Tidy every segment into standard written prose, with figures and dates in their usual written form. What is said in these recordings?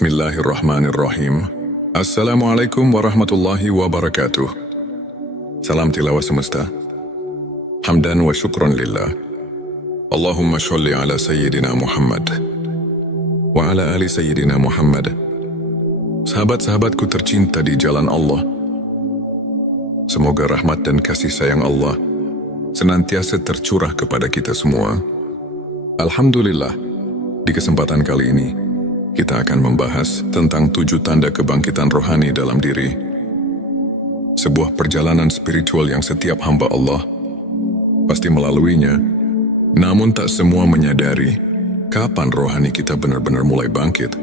Bismillahirrahmanirrahim. Assalamualaikum warahmatullahi wabarakatuh. Salam tilawah semesta. Hamdan wa syukran lillah. Allahumma sholli ala Sayyidina Muhammad wa ala ali Sayyidina Muhammad. Sahabat-sahabatku tercinta di jalan Allah, semoga rahmat dan kasih sayang Allah senantiasa tercurah kepada kita semua. Alhamdulillah, di kesempatan kali ini kita akan membahas tentang 7 tanda kebangkitan rohani dalam diri. Sebuah perjalanan spiritual yang setiap hamba Allah pasti melaluinya, namun tak semua menyadari kapan rohani kita benar-benar mulai bangkit.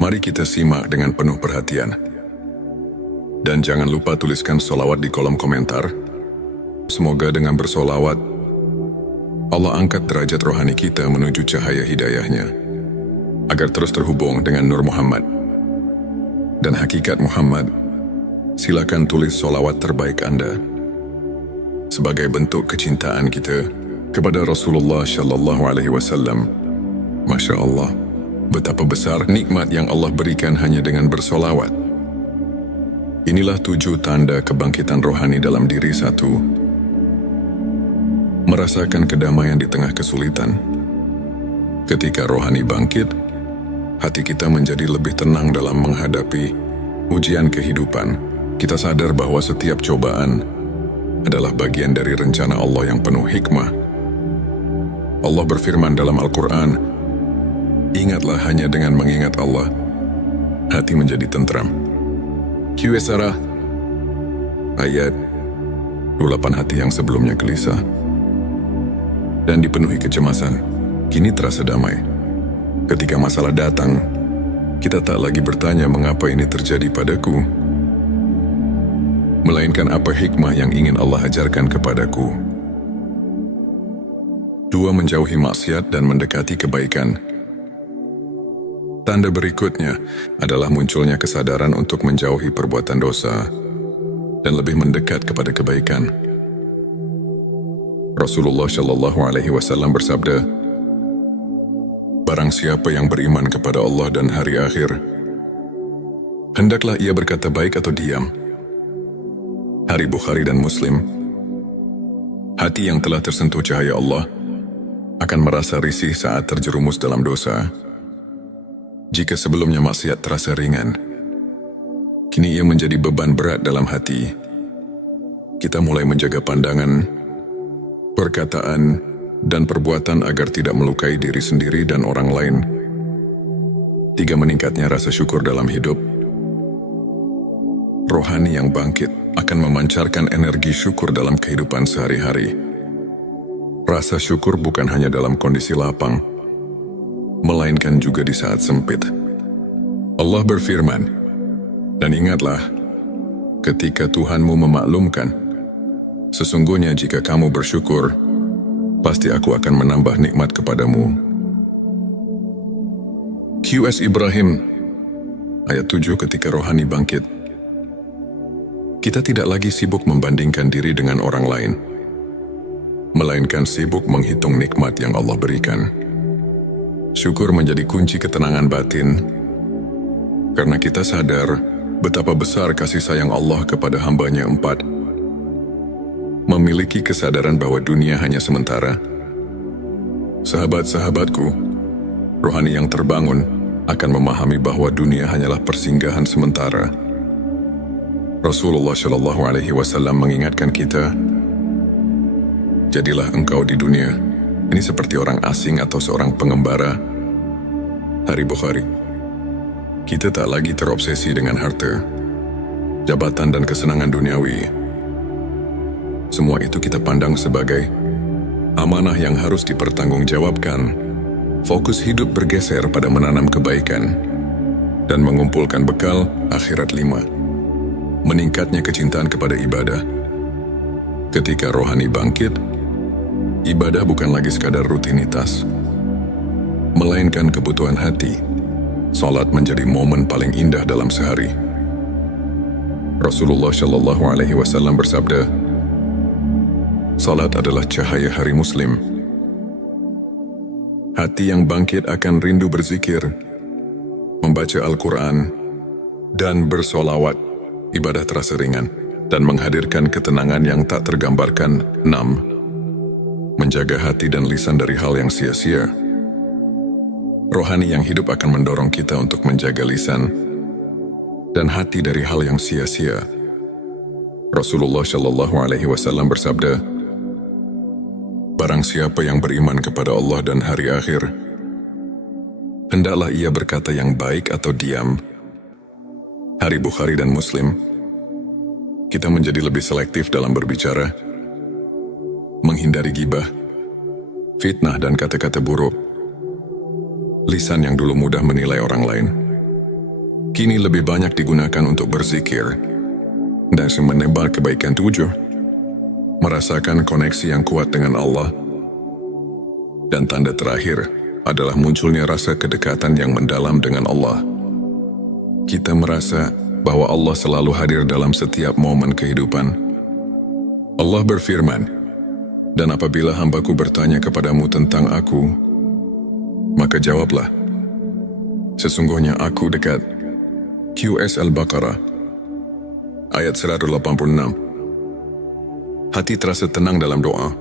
Mari kita simak dengan penuh perhatian. Dan jangan lupa tuliskan sholawat di kolom komentar. Semoga dengan bersolawat, Allah angkat derajat rohani kita menuju cahaya hidayahnya, agar terus terhubung dengan Nur Muhammad dan hakikat Muhammad. Silakan tulis sholawat terbaik Anda sebagai bentuk kecintaan kita kepada Rasulullah Shallallahu Alaihi Wasallam. Masya Allah, betapa besar nikmat yang Allah berikan hanya dengan bersolawat. Inilah 7 tanda kebangkitan rohani dalam diri. 1. Merasakan kedamaian di tengah kesulitan. Ketika rohani bangkit, hati kita menjadi lebih tenang dalam menghadapi ujian kehidupan. Kita sadar bahwa setiap cobaan adalah bagian dari rencana Allah yang penuh hikmah. Allah berfirman dalam Al-Quran, "Ingatlah hanya dengan mengingat Allah, hati menjadi tentram." Qs ayat 28. Hati yang sebelumnya gelisah dan dipenuhi kecemasan, kini terasa damai. Ketika masalah datang, kita tak lagi bertanya mengapa ini terjadi padaku, melainkan apa hikmah yang ingin Allah ajarkan kepadaku. 2. Menjauhi maksiat dan mendekati kebaikan. Tanda berikutnya adalah munculnya kesadaran untuk menjauhi perbuatan dosa dan lebih mendekat kepada kebaikan. Rasulullah Shallallahu Alaihi Wasallam bersabda, "Barang siapa yang beriman kepada Allah dan hari akhir, hendaklah ia berkata baik atau diam." Hari Bukhari dan Muslim. Hati yang telah tersentuh cahaya Allah akan merasa risih saat terjerumus dalam dosa. Jika sebelumnya maksiat terasa ringan, kini ia menjadi beban berat dalam hati. Kita mulai menjaga pandangan, perkataan, dan perbuatan agar tidak melukai diri sendiri dan orang lain. 3. Meningkatnya rasa syukur dalam hidup. Rohani yang bangkit akan memancarkan energi syukur dalam kehidupan sehari-hari. Rasa syukur bukan hanya dalam kondisi lapang, melainkan juga di saat sempit. Allah berfirman, "Dan ingatlah, ketika Tuhanmu memaklumkan, sesungguhnya jika kamu bersyukur, pasti aku akan menambah nikmat kepadamu." Qs Ibrahim ayat 7. Ketika rohani bangkit, kita tidak lagi sibuk membandingkan diri dengan orang lain, melainkan sibuk menghitung nikmat yang Allah berikan. Syukur menjadi kunci ketenangan batin, karena kita sadar betapa besar kasih sayang Allah kepada hambanya. 4. Memiliki kesadaran bahwa dunia hanya sementara. Sahabat-sahabatku, rohani yang terbangun akan memahami bahwa dunia hanyalah persinggahan sementara. Rasulullah Shallallahu Alaihi Wasallam mengingatkan kita, "Jadilah engkau di dunia ini seperti orang asing atau seorang pengembara." Hari Bukhari. Kita tak lagi terobsesi dengan harta, jabatan, dan kesenangan duniawi. Semua itu kita pandang sebagai amanah yang harus dipertanggungjawabkan. Fokus hidup bergeser pada menanam kebaikan dan mengumpulkan bekal akhirat. 5. Meningkatnya kecintaan kepada ibadah. Ketika rohani bangkit, ibadah bukan lagi sekadar rutinitas, melainkan kebutuhan hati. Salat menjadi momen paling indah dalam sehari. Rasulullah Shallallahu Alaihi Wasallam bersabda, "Salat adalah cahaya hari Muslim." Hati yang bangkit akan rindu berzikir, membaca Al-Quran, dan bersolawat, ibadah terasa ringan dan menghadirkan ketenangan yang tak tergambarkan. 6. Menjaga hati dan lisan dari hal yang sia-sia. Rohani yang hidup akan mendorong kita untuk menjaga lisan dan hati dari hal yang sia-sia. Rasulullah Shallallahu Alaihi Wasallam bersabda, "Barang siapa yang beriman kepada Allah dan hari akhir, hendaklah ia berkata yang baik atau diam." Hari Bukhari dan Muslim. Kita menjadi lebih selektif dalam berbicara, menghindari gibah, fitnah dan kata-kata buruk. Lisan yang dulu mudah menilai orang lain, kini lebih banyak digunakan untuk berzikir dan menebar kebaikan tujuh, merasakan koneksi yang kuat dengan Allah. Dan tanda terakhir adalah munculnya rasa kedekatan yang mendalam dengan Allah. Kita merasa bahwa Allah selalu hadir dalam setiap momen kehidupan. Allah berfirman, "Dan apabila hambaku bertanya kepadamu tentang aku, maka jawablah, sesungguhnya aku dekat." QS Al-Baqarah, ayat 186. Hati terasa tenang dalam doa.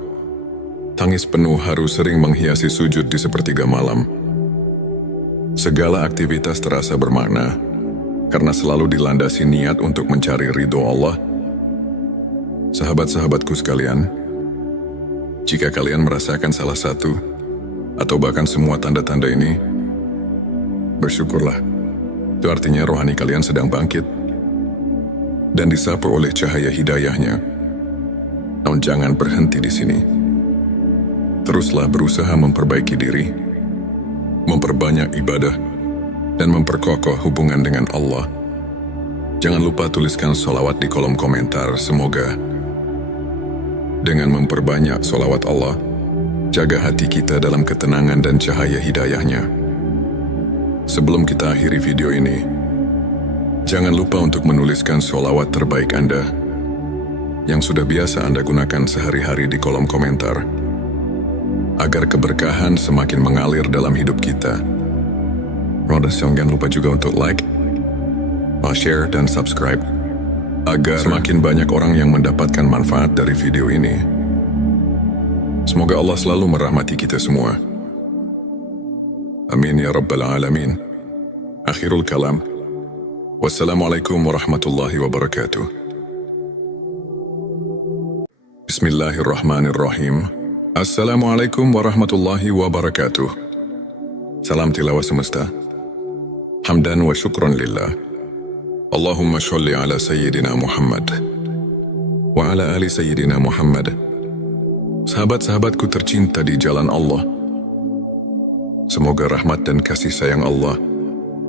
Tangis penuh haru sering menghiasi sujud di sepertiga malam. Segala aktivitas terasa bermakna, karena selalu dilandasi niat untuk mencari ridho Allah. Sahabat-sahabatku sekalian, jika kalian merasakan salah satu atau bahkan semua tanda-tanda ini, bersyukurlah. Itu artinya rohani kalian sedang bangkit dan disapu oleh cahaya hidayahnya. Namun jangan berhenti di sini. Teruslah berusaha memperbaiki diri, memperbanyak ibadah, dan memperkokoh hubungan dengan Allah. Jangan lupa tuliskan sholawat di kolom komentar. Semoga dengan memperbanyak sholawat Allah, jaga hati kita dalam ketenangan dan cahaya hidayahnya. Sebelum kita akhiri video ini, jangan lupa untuk menuliskan sholawat terbaik Anda yang sudah biasa Anda gunakan sehari-hari di kolom komentar, agar keberkahan semakin mengalir dalam hidup kita. Jangan lupa juga untuk like, share, dan subscribe, agar semakin banyak orang yang mendapatkan manfaat dari video ini. Semoga Allah selalu merahmati kita semua. Amin ya Rabbal Alamin. Akhirul kalam. Wassalamualaikum warahmatullahi wabarakatuh. Bismillahirrahmanirrahim. Assalamualaikum warahmatullahi wabarakatuh. Salam tilawah semesta. Hamdan wa syukron lillah. Allahumma sholli ala Sayyidina Muhammad wa ala ali Sayyidina Muhammad. Sahabat-sahabatku tercinta di jalan Allah, semoga rahmat dan kasih sayang Allah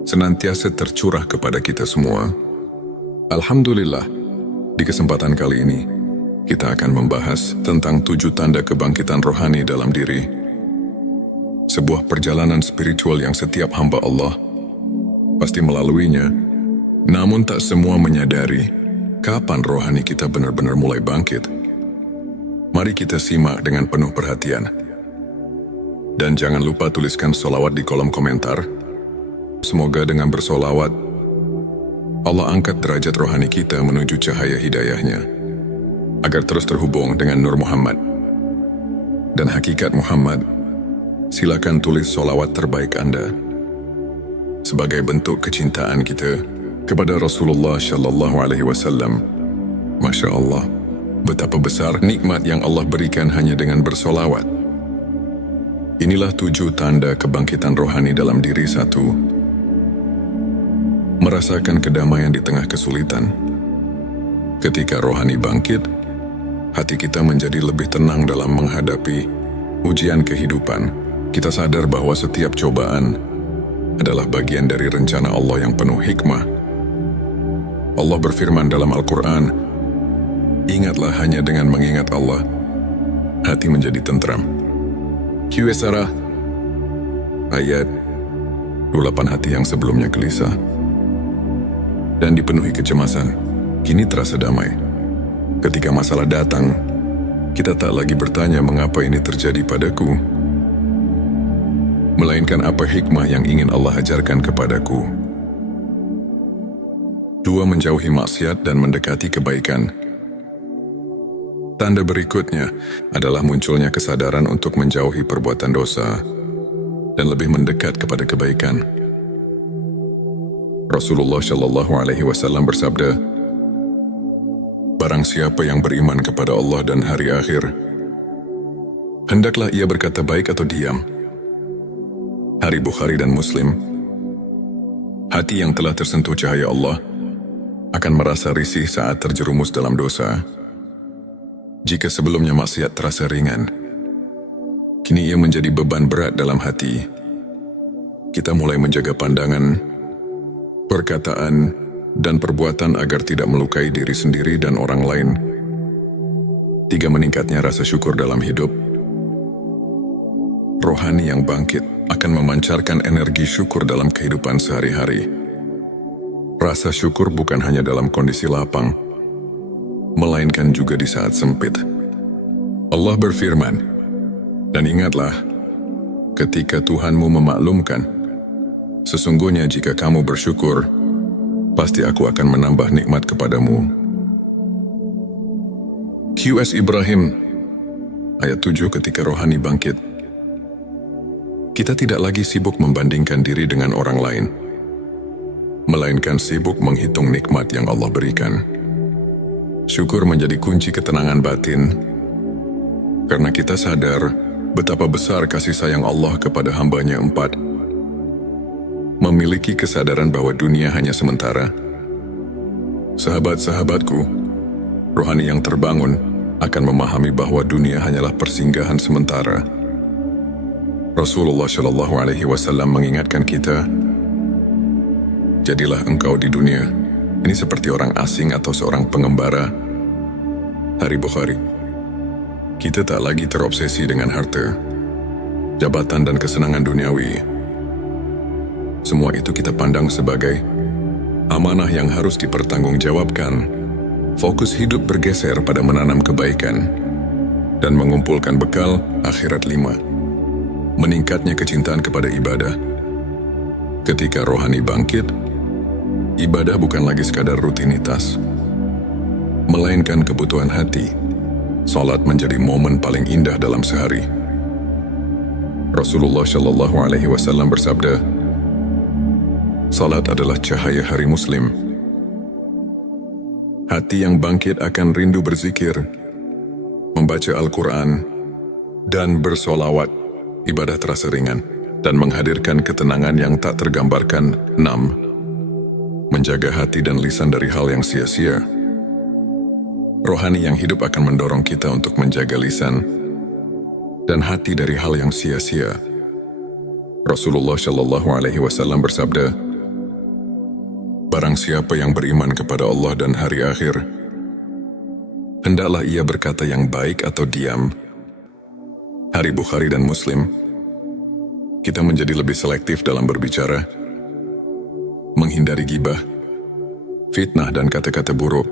senantiasa tercurah kepada kita semua. Alhamdulillah, di kesempatan kali ini kita akan membahas tentang 7 tanda kebangkitan rohani dalam diri. Sebuah perjalanan spiritual yang setiap hamba Allah pasti melaluinya, namun tak semua menyadari kapan rohani kita benar-benar mulai bangkit. Mari kita simak dengan penuh perhatian. Dan jangan lupa tuliskan sholawat di kolom komentar. Semoga dengan bersolawat, Allah angkat derajat rohani kita menuju cahaya hidayahnya, agar terus terhubung dengan Nur Muhammad dan hakikat Muhammad. Silakan tulis sholawat terbaik Anda sebagai bentuk kecintaan kita kepada Rasulullah Shallallahu Alaihi Wasallam. Masya Allah, betapa besar nikmat yang Allah berikan hanya dengan bersolawat. Inilah 7 tanda kebangkitan rohani dalam diri. 1. Merasakan kedamaian di tengah kesulitan. Ketika rohani bangkit, hati kita menjadi lebih tenang dalam menghadapi ujian kehidupan. Kita sadar bahwa setiap cobaan adalah bagian dari rencana Allah yang penuh hikmah. Allah berfirman dalam Al-Quran, "Ingatlah hanya dengan mengingat Allah, hati menjadi tentram." QS ayat 28. Hati yang sebelumnya gelisah dan dipenuhi kecemasan, kini terasa damai. Ketika masalah datang, kita tak lagi bertanya mengapa ini terjadi padaku, melainkan apa hikmah yang ingin Allah ajarkan kepadaku. 2. Menjauhi maksiat dan mendekati kebaikan. Tanda berikutnya adalah munculnya kesadaran untuk menjauhi perbuatan dosa dan lebih mendekat kepada kebaikan. Rasulullah Shallallahu Alaihi Wasallam bersabda, "Barang siapa yang beriman kepada Allah dan hari akhir, hendaklah ia berkata baik atau diam." Hari Bukhari dan Muslim. Hati yang telah tersentuh cahaya Allah akan merasa risih saat terjerumus dalam dosa. Jika sebelumnya maksiat terasa ringan, kini ia menjadi beban berat dalam hati. Kita mulai menjaga pandangan, perkataan, dan perbuatan agar tidak melukai diri sendiri dan orang lain. 3. Meningkatnya rasa syukur dalam hidup. Rohani yang bangkit akan memancarkan energi syukur dalam kehidupan sehari-hari. Rasa syukur bukan hanya dalam kondisi lapang, melainkan juga di saat sempit. Allah berfirman, "Dan ingatlah, ketika Tuhanmu memaklumkan, sesungguhnya jika kamu bersyukur, pasti aku akan menambah nikmat kepadamu." QS Ibrahim, ayat 7. Ketika rohani bangkit, kita tidak lagi sibuk membandingkan diri dengan orang lain, melainkan sibuk menghitung nikmat yang Allah berikan. Syukur menjadi kunci ketenangan batin, karena kita sadar betapa besar kasih sayang Allah kepada hamba-Nya. 4. Memiliki kesadaran bahwa dunia hanya sementara. Sahabat-sahabatku, rohani yang terbangun akan memahami bahwa dunia hanyalah persinggahan sementara. Rasulullah Shallallahu Alaihi Wasallam mengingatkan kita, "Jadilah engkau di dunia ini seperti orang asing atau seorang pengembara." Hari Bukhari. Kita tak lagi terobsesi dengan harta, jabatan, dan kesenangan duniawi. Semua itu kita pandang sebagai amanah yang harus dipertanggungjawabkan. Fokus hidup bergeser pada menanam kebaikan dan mengumpulkan bekal akhirat. 5. Meningkatnya kecintaan kepada ibadah. Ketika rohani bangkit, ibadah bukan lagi sekadar rutinitas, melainkan kebutuhan hati. Salat menjadi momen paling indah dalam sehari. Rasulullah Shallallahu Alaihi Wasallam bersabda, "Salat adalah cahaya hari Muslim." Hati yang bangkit akan rindu berzikir, membaca Al-Quran, dan bersolawat. Ibadah terasa ringan dan menghadirkan ketenangan yang tak tergambarkan. 6. Menjaga hati dan lisan dari hal yang sia-sia. Rohani yang hidup akan mendorong kita untuk menjaga lisan dan hati dari hal yang sia-sia. Rasulullah Shallallahu Alaihi Wasallam bersabda, "Barang siapa yang beriman kepada Allah dan hari akhir, hendaklah ia berkata yang baik atau diam." Hari Bukhari dan Muslim. Kita menjadi lebih selektif dalam berbicara, menghindari gibah, fitnah, dan kata-kata buruk.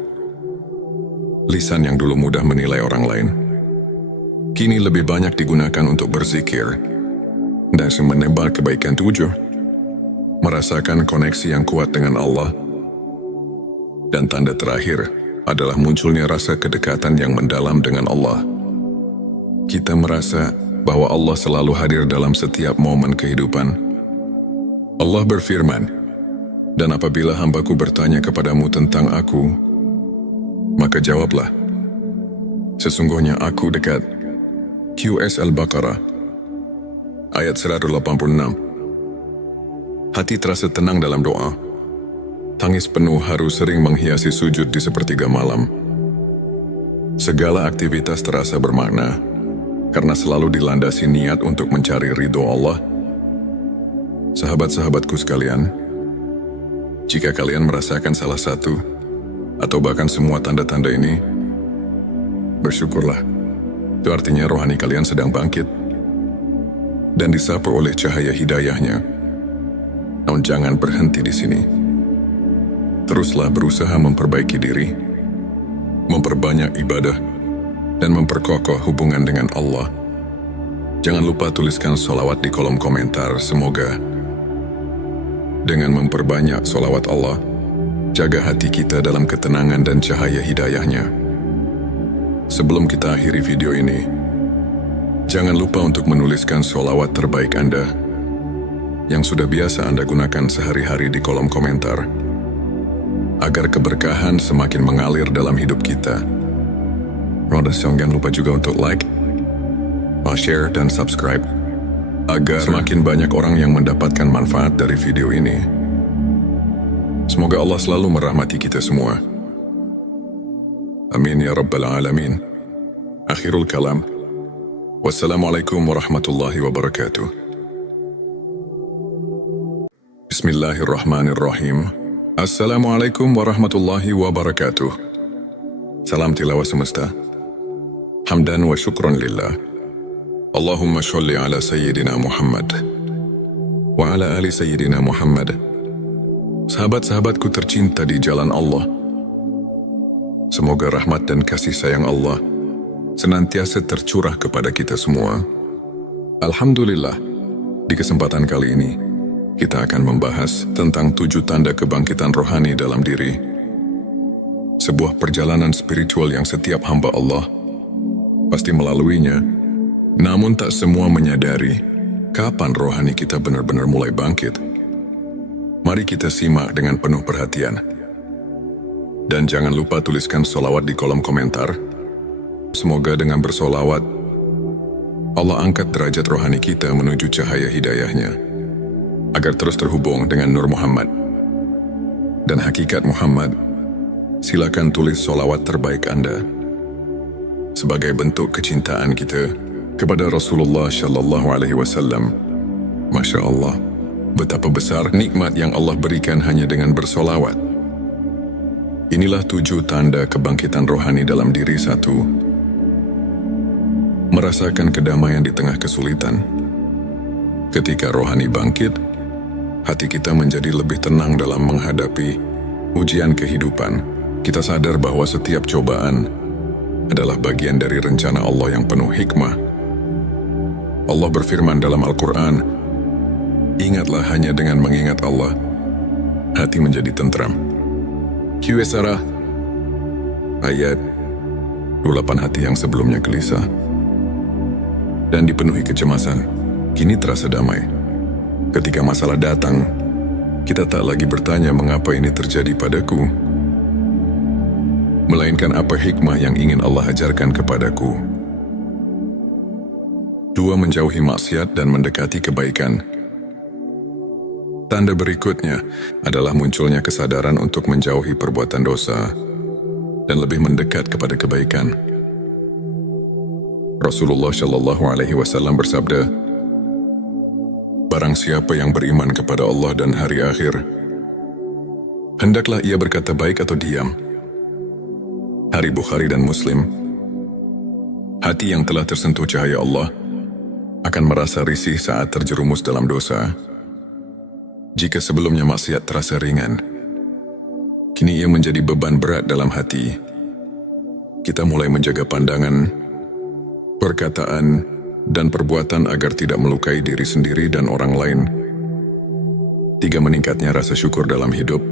Lisan yang dulu mudah menilai orang lain, kini lebih banyak digunakan untuk berzikir dan menebar kebaikan. 7. Merasakan koneksi yang kuat dengan Allah. Dan tanda terakhir adalah munculnya rasa kedekatan yang mendalam dengan Allah. Kita merasa bahwa Allah selalu hadir dalam setiap momen kehidupan. Allah berfirman, "Dan apabila hambaku bertanya kepadamu tentang aku, maka jawablah, sesungguhnya aku dekat." QS Al-Baqarah, ayat 186. Hati terasa tenang dalam doa. Tangis penuh haru sering menghiasi sujud di sepertiga malam. Segala aktivitas terasa bermakna, karena selalu dilandasi niat untuk mencari ridho Allah. Sahabat-sahabatku sekalian, jika kalian merasakan salah satu atau bahkan semua tanda-tanda ini, bersyukurlah. Itu artinya rohani kalian sedang bangkit dan disapu oleh cahaya hidayahnya. Namun jangan berhenti di sini. Teruslah berusaha memperbaiki diri, memperbanyak ibadah, dan memperkokoh hubungan dengan Allah. Jangan lupa tuliskan sholawat di kolom komentar. Semoga dengan memperbanyak sholawat Allah, jaga hati kita dalam ketenangan dan cahaya hidayahnya. Sebelum kita akhiri video ini, jangan lupa untuk menuliskan sholawat terbaik Anda yang sudah biasa Anda gunakan sehari-hari di kolom komentar, agar keberkahan semakin mengalir dalam hidup kita. Jangan lupa juga untuk like, share, dan subscribe, agar semakin banyak orang yang mendapatkan manfaat dari video ini. Semoga Allah selalu merahmati kita semua. Amin ya Rabbal Alamin. Akhirul kalam. Wassalamualaikum warahmatullahi wabarakatuh. Bismillahirrahmanirrahim. Assalamualaikum warahmatullahi wabarakatuh. Salam tilawah semesta. Hamdan wa syukron lillah. Allahumma sholli ala Sayyidina Muhammad wa ala ali Sayyidina Muhammad. Sahabat-sahabatku tercinta di jalan Allah, semoga rahmat dan kasih sayang Allah senantiasa tercurah kepada kita semua. Alhamdulillah, di kesempatan kali ini, kita akan membahas tentang 7 tanda kebangkitan rohani dalam diri. Sebuah perjalanan spiritual yang setiap hamba Allah pasti melaluinya, namun tak semua menyadari kapan rohani kita benar-benar mulai bangkit. Mari kita simak dengan penuh perhatian. Dan jangan lupa tuliskan sholawat di kolom komentar. Semoga dengan bersolawat, Allah angkat derajat rohani kita menuju cahaya hidayahnya, agar terus terhubung dengan Nur Muhammad dan hakikat Muhammad. Silakan tulis sholawat terbaik Anda sebagai bentuk kecintaan kita kepada Rasulullah Shallallahu Alaihi Wasallam. Masya Allah, betapa besar nikmat yang Allah berikan hanya dengan bersolawat. Inilah 7 tanda kebangkitan rohani dalam diri. 1. Merasakan kedamaian di tengah kesulitan. Ketika rohani bangkit, hati kita menjadi lebih tenang dalam menghadapi ujian kehidupan. Kita sadar bahwa setiap cobaan adalah bagian dari rencana Allah yang penuh hikmah. Allah berfirman dalam Al-Quran, ingatlah hanya dengan mengingat Allah, hati menjadi tentram. Qs ayat 28. Hati yang sebelumnya gelisah dan dipenuhi kecemasan, kini terasa damai. Ketika masalah datang, kita tak lagi bertanya mengapa ini terjadi padaku, melainkan apa hikmah yang ingin Allah ajarkan kepadaku. 2. Menjauhi maksiat dan mendekati kebaikan. Tanda berikutnya adalah munculnya kesadaran untuk menjauhi perbuatan dosa dan lebih mendekat kepada kebaikan. Rasulullah Shallallahu Alaihi Wasallam bersabda, barang siapa yang beriman kepada Allah dan hari akhir, hendaklah ia berkata baik atau diam. Hari Bukhari dan Muslim. Hati yang telah tersentuh cahaya Allah akan merasa risih saat terjerumus dalam dosa. Jika sebelumnya maksiat terasa ringan, kini ia menjadi beban berat dalam hati. Kita mulai menjaga pandangan, perkataan, dan perbuatan agar tidak melukai diri sendiri dan orang lain. 3. Meningkatnya rasa syukur dalam hidup.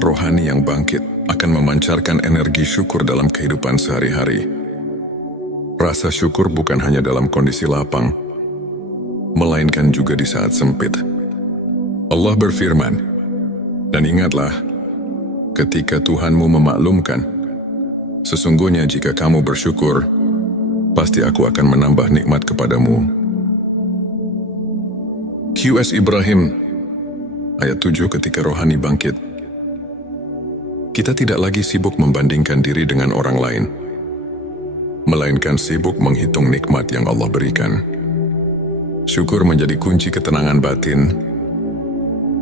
Rohani yang bangkit akan memancarkan energi syukur dalam kehidupan sehari-hari. Rasa syukur bukan hanya dalam kondisi lapang, melainkan juga di saat sempit. Allah berfirman, dan ingatlah, ketika Tuhanmu memaklumkan, sesungguhnya jika kamu bersyukur, pasti aku akan menambah nikmat kepadamu. Qs Ibrahim, ayat 7. Ketika rohani bangkit, kita tidak lagi sibuk membandingkan diri dengan orang lain, melainkan sibuk menghitung nikmat yang Allah berikan. Syukur menjadi kunci ketenangan batin,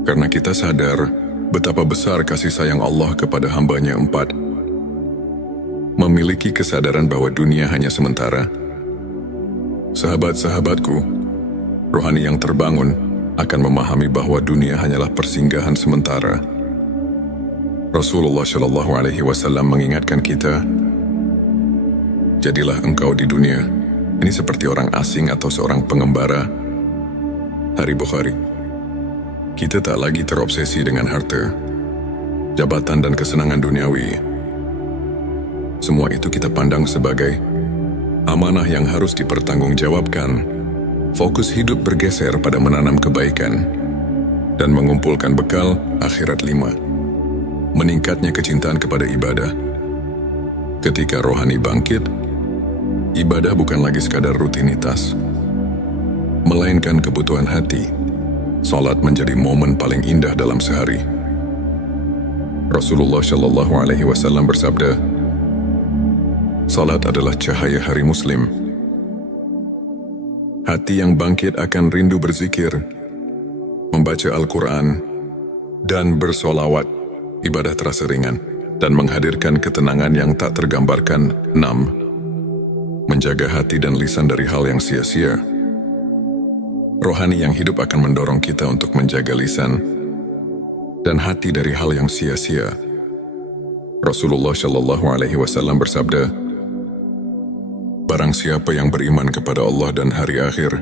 karena kita sadar betapa besar kasih sayang Allah kepada hambanya. 4. Memiliki kesadaran bahwa dunia hanya sementara. Sahabat-sahabatku, rohani yang terbangun akan memahami bahwa dunia hanyalah persinggahan sementara. Rasulullah Shallallahu Alaihi Wasallam mengingatkan kita, jadilah engkau di dunia ini seperti orang asing atau seorang pengembara. Hari Bukhari. Kita tak lagi terobsesi dengan harta, jabatan dan kesenangan duniawi. Semua itu kita pandang sebagai amanah yang harus dipertanggungjawabkan. Fokus hidup bergeser pada menanam kebaikan dan mengumpulkan bekal akhirat 5. Meningkatnya kecintaan kepada ibadah. Ketika rohani bangkit, ibadah bukan lagi sekadar rutinitas, melainkan kebutuhan hati. Salat menjadi momen paling indah dalam sehari. Rasulullah Shallallahu Alaihi Wasallam bersabda, salat adalah cahaya hari Muslim. Hati yang bangkit akan rindu berzikir, membaca Al-Quran, dan bersolawat. Ibadah terasa ringan dan menghadirkan ketenangan yang tak tergambarkan. 6. Menjaga hati dan lisan dari hal yang sia-sia. Rohani yang hidup akan mendorong kita untuk menjaga lisan dan hati dari hal yang sia-sia. Rasulullah Shallallahu Alaihi Wasallam bersabda, barang siapa yang beriman kepada Allah dan hari akhir,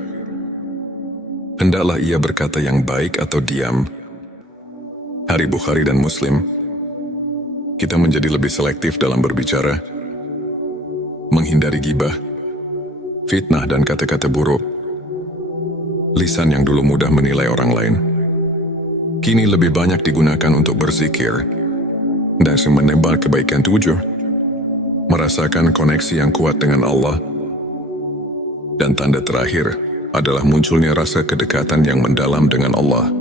hendaklah ia berkata yang baik atau diam. Hari Bukhari dan Muslim. Kita menjadi lebih selektif dalam berbicara, menghindari gibah, fitnah dan kata-kata buruk. Lisan yang dulu mudah menilai orang lain, kini lebih banyak digunakan untuk berzikir dan menebar kebaikan. 7. Merasakan koneksi yang kuat dengan Allah. Dan tanda terakhir adalah munculnya rasa kedekatan yang mendalam dengan Allah.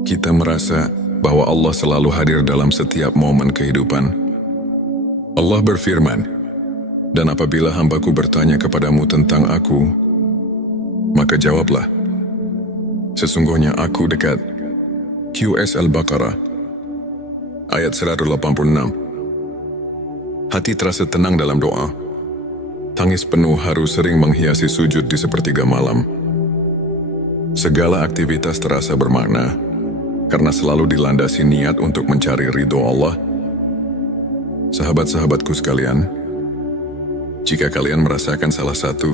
Kita merasa bahwa Allah selalu hadir dalam setiap momen kehidupan. Allah berfirman, dan apabila hambaku bertanya kepadamu tentang aku, maka jawablah, sesungguhnya aku dekat. QS Al-Baqarah ayat 186. Hati terasa tenang dalam doa. Tangis penuh haru sering menghiasi sujud di sepertiga malam. Segala aktivitas terasa bermakna karena selalu dilandasi niat untuk mencari ridho Allah. Sahabat-sahabatku sekalian, jika kalian merasakan salah satu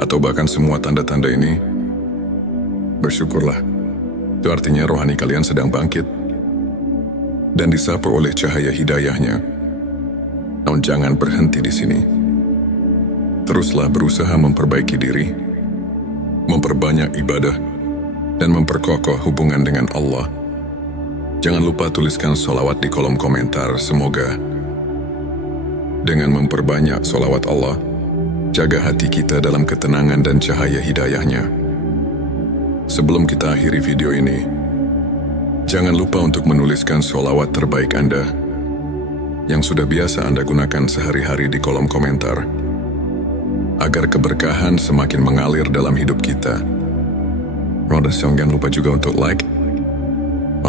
atau bahkan semua tanda-tanda ini, bersyukurlah. Itu artinya rohani kalian sedang bangkit dan disapu oleh cahaya hidayahnya. Namun jangan berhenti di sini. Teruslah berusaha memperbaiki diri, memperbanyak ibadah, dan memperkokoh hubungan dengan Allah. Jangan lupa tuliskan sholawat di kolom komentar. Semoga dengan memperbanyak sholawat Allah, jaga hati kita dalam ketenangan dan cahaya hidayahnya. Sebelum kita akhiri video ini, jangan lupa untuk menuliskan sholawat terbaik Anda yang sudah biasa Anda gunakan sehari-hari di kolom komentar, agar keberkahan semakin mengalir dalam hidup kita. Jangan lupa juga untuk like,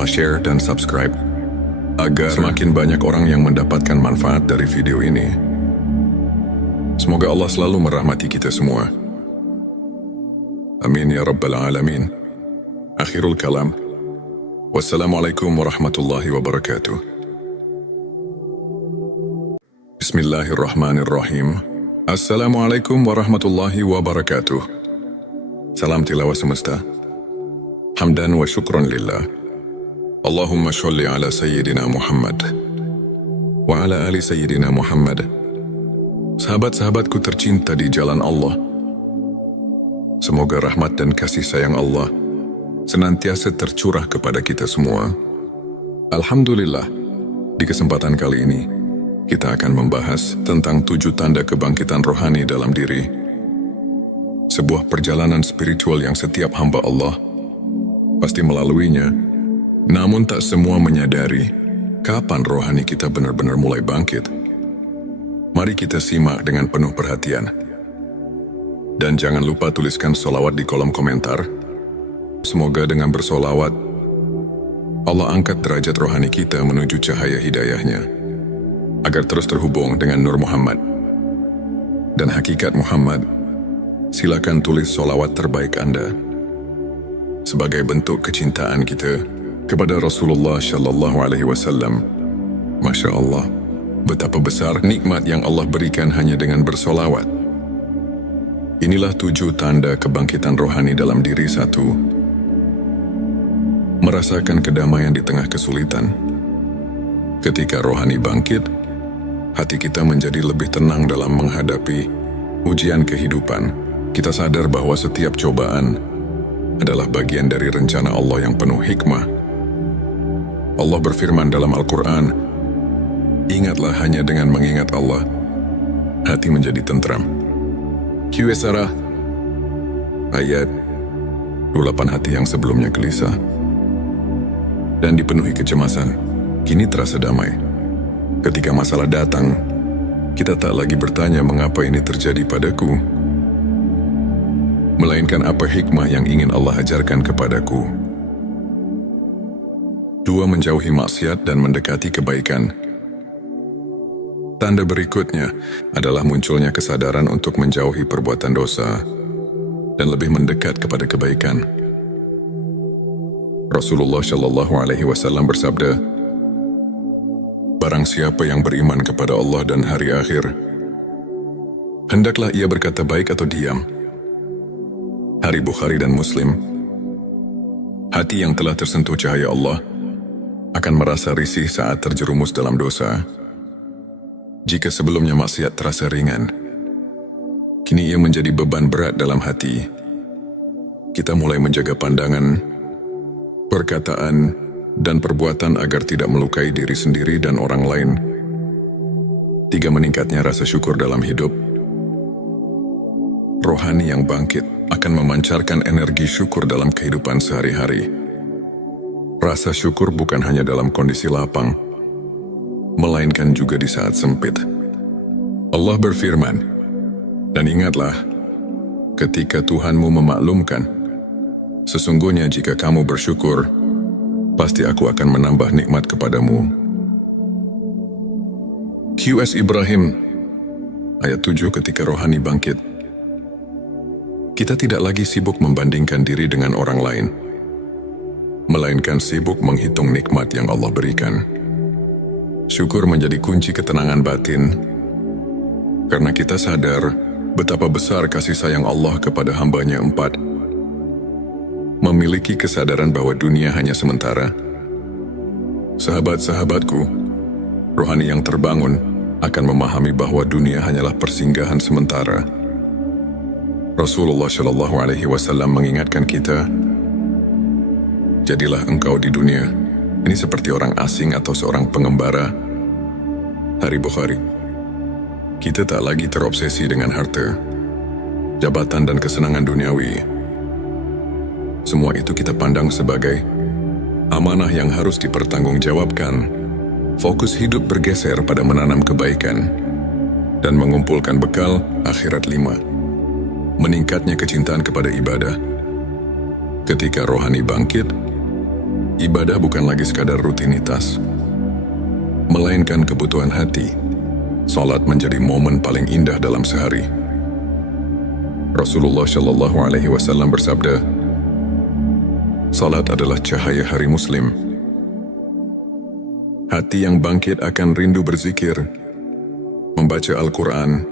share, dan subscribe, agar semakin banyak orang yang mendapatkan manfaat dari video ini. Semoga Allah selalu merahmati kita semua. Amin ya Rabbal Alamin. Akhirul kalam. Wassalamualaikum warahmatullahi wabarakatuh. Bismillahirrahmanirrahim. Assalamualaikum warahmatullahi wabarakatuh. Salam tilawah semesta. Hamdan wa syukran lillah. Allahumma sholli ala Sayyidina Muhammad wa ala ali Sayyidina Muhammad. Sahabat-sahabatku tercinta di jalan Allah, semoga rahmat dan kasih sayang Allah senantiasa tercurah kepada kita semua. Alhamdulillah, di kesempatan kali ini kita akan membahas tentang 7 tanda kebangkitan rohani dalam diri. Sebuah perjalanan spiritual yang setiap hamba Allah pasti melaluinya, namun tak semua menyadari kapan rohani kita benar-benar mulai bangkit. Mari kita simak dengan penuh perhatian. Dan jangan lupa tuliskan sholawat di kolom komentar. Semoga dengan bersolawat, Allah angkat derajat rohani kita menuju cahaya hidayahnya, agar terus terhubung dengan Nur Muhammad dan hakikat Muhammad. Silakan tulis sholawat terbaik Anda sebagai bentuk kecintaan kita kepada Rasulullah Shallallahu Alaihi Wasallam. Masya Allah, betapa besar nikmat yang Allah berikan hanya dengan bersolawat. Inilah 7 tanda kebangkitan rohani dalam diri. 1. Merasakan kedamaian di tengah kesulitan. Ketika rohani bangkit, hati kita menjadi lebih tenang dalam menghadapi ujian kehidupan. Kita sadar bahwa setiap cobaan adalah bagian dari rencana Allah yang penuh hikmah. Allah berfirman dalam Al-Quran, "Ingatlah hanya dengan mengingat Allah, hati menjadi tentram." Qs ayat 28. Hati yang sebelumnya gelisah dan dipenuhi kecemasan, kini terasa damai. Ketika masalah datang, kita tak lagi bertanya mengapa ini terjadi padaku, melainkan apa hikmah yang ingin Allah ajarkan kepadaku. 2. Menjauhi maksiat dan mendekati kebaikan. Tanda berikutnya adalah munculnya kesadaran untuk menjauhi perbuatan dosa dan lebih mendekat kepada kebaikan. Rasulullah Shallallahu Alaihi Wasallam bersabda, "Barang siapa yang beriman kepada Allah dan hari akhir, hendaklah ia berkata baik atau diam." Hari Bukhari dan Muslim. Hati yang telah tersentuh cahaya Allah akan merasa risih saat terjerumus dalam dosa. Jika sebelumnya maksiat terasa ringan, kini ia menjadi beban berat dalam hati. Kita mulai menjaga pandangan, perkataan, dan perbuatan agar tidak melukai diri sendiri dan orang lain. 3. Meningkatnya rasa syukur dalam hidup. Rohani yang bangkit akan memancarkan energi syukur dalam kehidupan sehari-hari. Rasa syukur bukan hanya dalam kondisi lapang, melainkan juga di saat sempit. Allah berfirman, "Dan ingatlah, ketika Tuhanmu memaklumkan, sesungguhnya jika kamu bersyukur, pasti aku akan menambah nikmat kepadamu." Qs Ibrahim, ayat 7. Ketika rohani bangkit, kita tidak lagi sibuk membandingkan diri dengan orang lain, melainkan sibuk menghitung nikmat yang Allah berikan. Syukur menjadi kunci ketenangan batin, karena kita sadar betapa besar kasih sayang Allah kepada hamba-Nya. 4. Memiliki kesadaran bahwa dunia hanya sementara. Sahabat-sahabatku, rohani yang terbangun akan memahami bahwa dunia hanyalah persinggahan sementara. Rasulullah Shallallahu Alaihi Wasallam mengingatkan kita, "Jadilah engkau di dunia ini seperti orang asing atau seorang pengembara." Hari Bukhari. Kita tak lagi terobsesi dengan harta, jabatan, dan kesenangan duniawi. Semua itu kita pandang sebagai amanah yang harus dipertanggungjawabkan. Fokus hidup bergeser pada menanam kebaikan dan mengumpulkan bekal akhirat. 5. Meningkatnya kecintaan kepada ibadah. Ketika rohani bangkit, ibadah bukan lagi sekadar rutinitas, melainkan kebutuhan hati. Salat menjadi momen paling indah dalam sehari. Rasulullah Shallallahu Alaihi Wasallam bersabda, "Salat adalah cahaya hari Muslim." Hati yang bangkit akan rindu berzikir, membaca Al-Quran,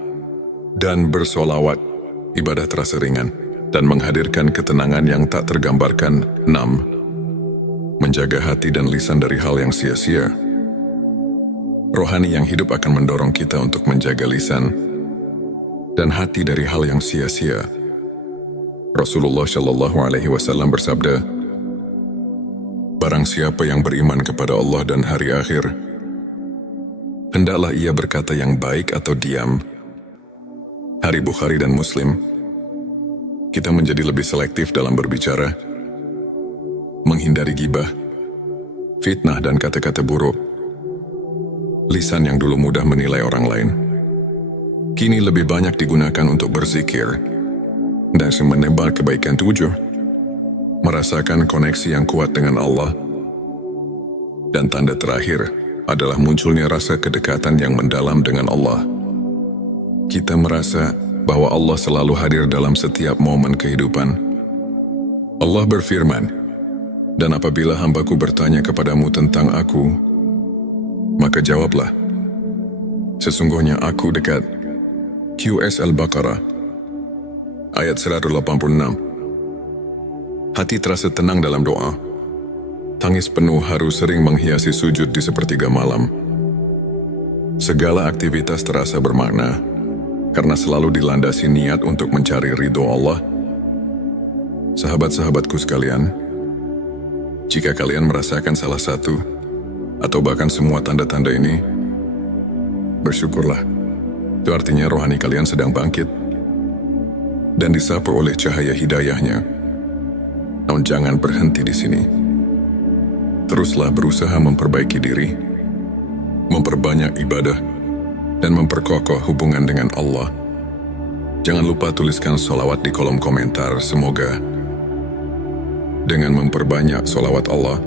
dan bersolawat. Ibadah terasa ringan dan menghadirkan ketenangan yang tak tergambarkan. 6. Menjaga hati dan lisan dari hal yang sia-sia. Rohani yang hidup akan mendorong kita untuk menjaga lisan dan hati dari hal yang sia-sia. Rasulullah Shallallahu Alaihi Wasallam bersabda, "Barang siapa yang beriman kepada Allah dan hari akhir, hendaklah ia berkata yang baik atau diam." Hari Bukhari dan Muslim. Kita menjadi lebih selektif dalam berbicara, menghindari gibah, fitnah, dan kata-kata buruk. Lisan yang dulu mudah menilai orang lain, kini lebih banyak digunakan untuk berzikir dan menebar kebaikan. 7. Merasakan koneksi yang kuat dengan Allah. Dan tanda terakhir adalah munculnya rasa kedekatan yang mendalam dengan Allah. Kita merasa bahwa Allah selalu hadir dalam setiap momen kehidupan. Allah berfirman, "Dan apabila hambaku bertanya kepadamu tentang aku, maka jawablah, sesungguhnya aku dekat." Qs Al-Baqarah, ayat 186. Hati terasa tenang dalam doa. Tangis penuh haru sering menghiasi sujud di sepertiga malam. Segala aktivitas terasa bermakna, karena selalu dilandasi niat untuk mencari ridho Allah. Sahabat-sahabatku sekalian, jika kalian merasakan salah satu, atau bahkan semua tanda-tanda ini, bersyukurlah. Itu artinya rohani kalian sedang bangkit, dan disapu oleh cahaya hidayahnya. Namun jangan berhenti di sini. Teruslah berusaha memperbaiki diri, memperbanyak ibadah, dan memperkokoh hubungan dengan Allah. Jangan lupa tuliskan sholawat di kolom komentar. Semoga dengan memperbanyak sholawat Allah,